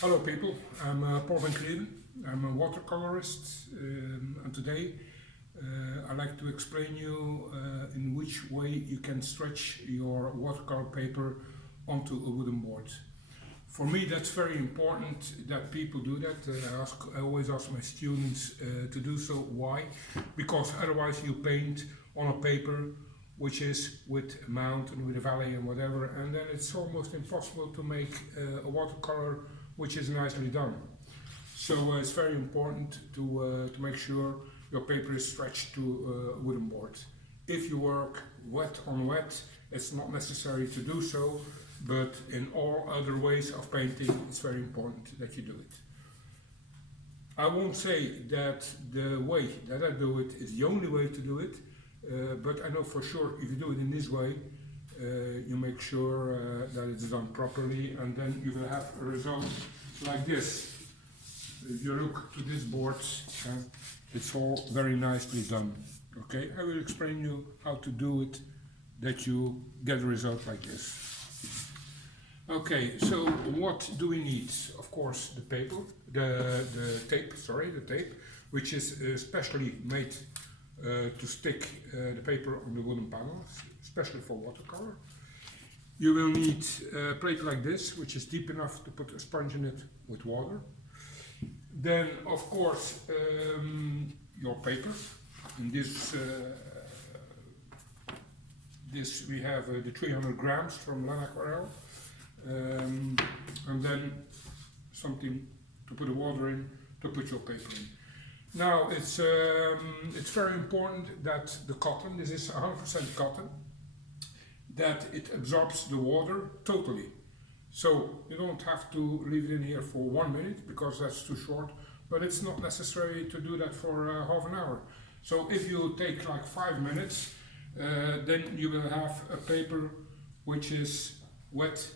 Hello people, I'm Paul van Cleven. I'm a watercolorist and today I'd like to explain you in which way you can stretch your watercolor paper onto a wooden board. For me that's very important that people do that. I always ask my students to do so. Why? Because otherwise you paint on a paper which is with a mount and with a valley and whatever, and then it's almost impossible to make a watercolor which is nicely done. So it's very important to make sure your paper is stretched to a wooden board. If you work wet on wet, it's not necessary to do so, but in all other ways of painting, it's very important that you do it. I won't say that the way that I do it is the only way to do it, but I know for sure if you do it in this way, you make sure that it's done properly, and then you will have a result like this. If you look to this board, it's all very nicely done. Okay, I will explain you how to do it, that you get a result like this. Okay, so what do we need? Of course, the paper, the tape, which is especially made to stick the paper on the wooden panel, especially for watercolor. You will need a plate like this, which is deep enough to put a sponge in it with water. Then, of course, your paper. In this we have the 300 grams from Aquarel, and then something to put the water in, to put your paper in. Now it's very important that the cotton, this is 100% cotton, that it absorbs the water totally. So you don't have to leave it in here for 1 minute because that's too short, but it's not necessary to do that for half an hour. So if you take like 5 minutes, then you will have a paper which is wet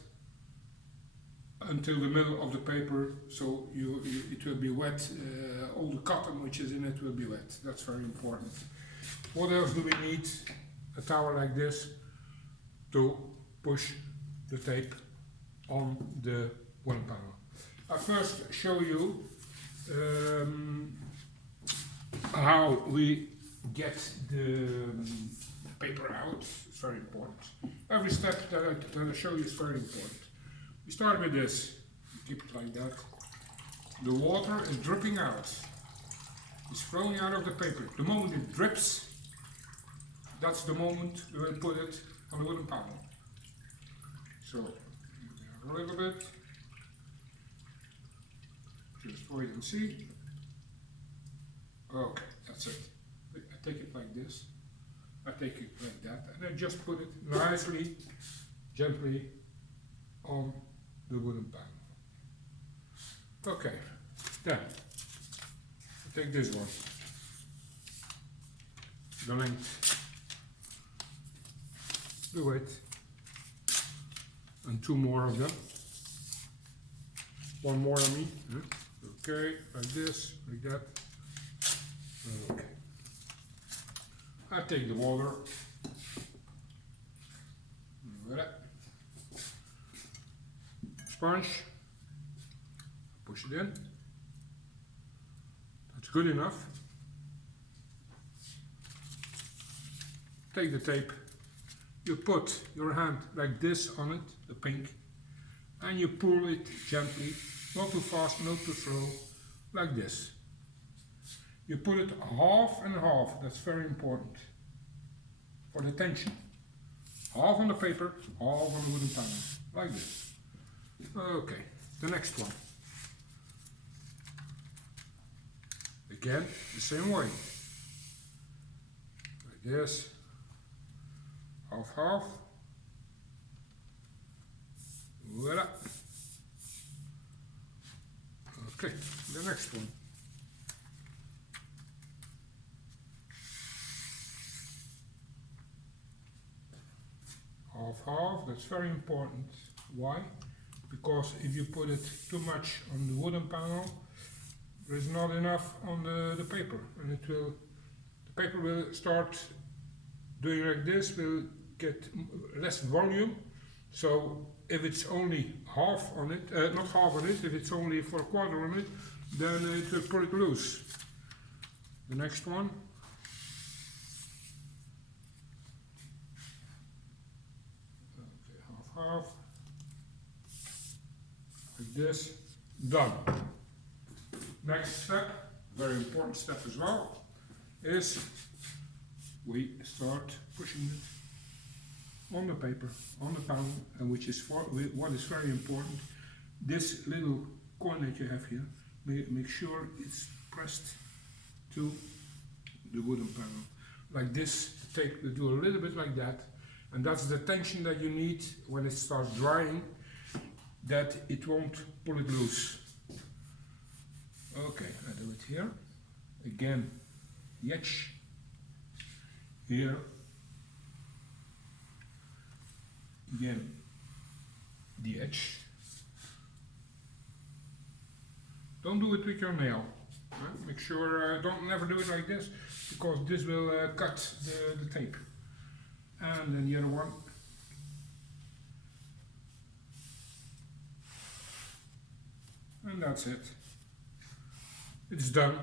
until the middle of the paper, so it will be wet, all the cotton which is in it will be wet. That's very important. What else do we need? A towel like this to push the tape on the wooden panel. I'll first show you how we get the paper out. It's very important. Every step that I show you is very important. We start with this, keep it like that. The water is dripping out. It's flowing out of the paper. The moment it drips, that's the moment we will put it on the wooden panel. So, a little bit, just wait and see. Okay, that's it. I take it like this, I take it like that, and I just put it nicely, gently on the wooden panel. Okay, then I take this one, the length, the width, and 2 more of them. 1 more on me. Okay, like this, like that. Okay. I take the water. Sponge. Push it in. That's good enough. Take the tape. You put your hand like this on it, the pink, and you pull it gently, not too fast, not too slow, like this. You put it half and half, that's very important for the tension. Half on the paper, half on the wooden panel, like this. Okay, the next one. Again, the same way. Like this. Half. Voila. Okay, the next one. Half, that's very important. Why? Because if you put it too much on the wooden panel, there is not enough on the paper, and the paper will start doing like this, will get less volume. So if it's only half on it, not half on it, if it's only for a quarter on it, then it will pull it loose. The next one. Okay, half. Like this. Done. Next step, very important step as well, is we start pushing it on the paper, on the panel, and which is what is very important. This little coin that you have here, make sure it's pressed to the wooden panel. Like this, do a little bit like that, and that's the tension that you need when it starts drying, that it won't pull it loose. Okay, I do it here. Again, the edge here. Again, the edge. Don't do it with your nail. Make sure, never do it like this, because this will cut the tape. And then the other one. And that's it. It's done.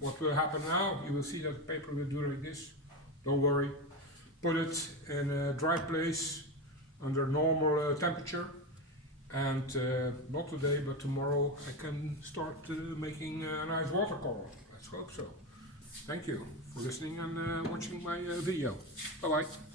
What will happen now, you will see that the paper will do like this. Don't worry. Put it in a dry place under normal temperature. And not today, but tomorrow I can start making a nice watercolor. Let's hope so. Thank you for listening and watching my video. Bye bye.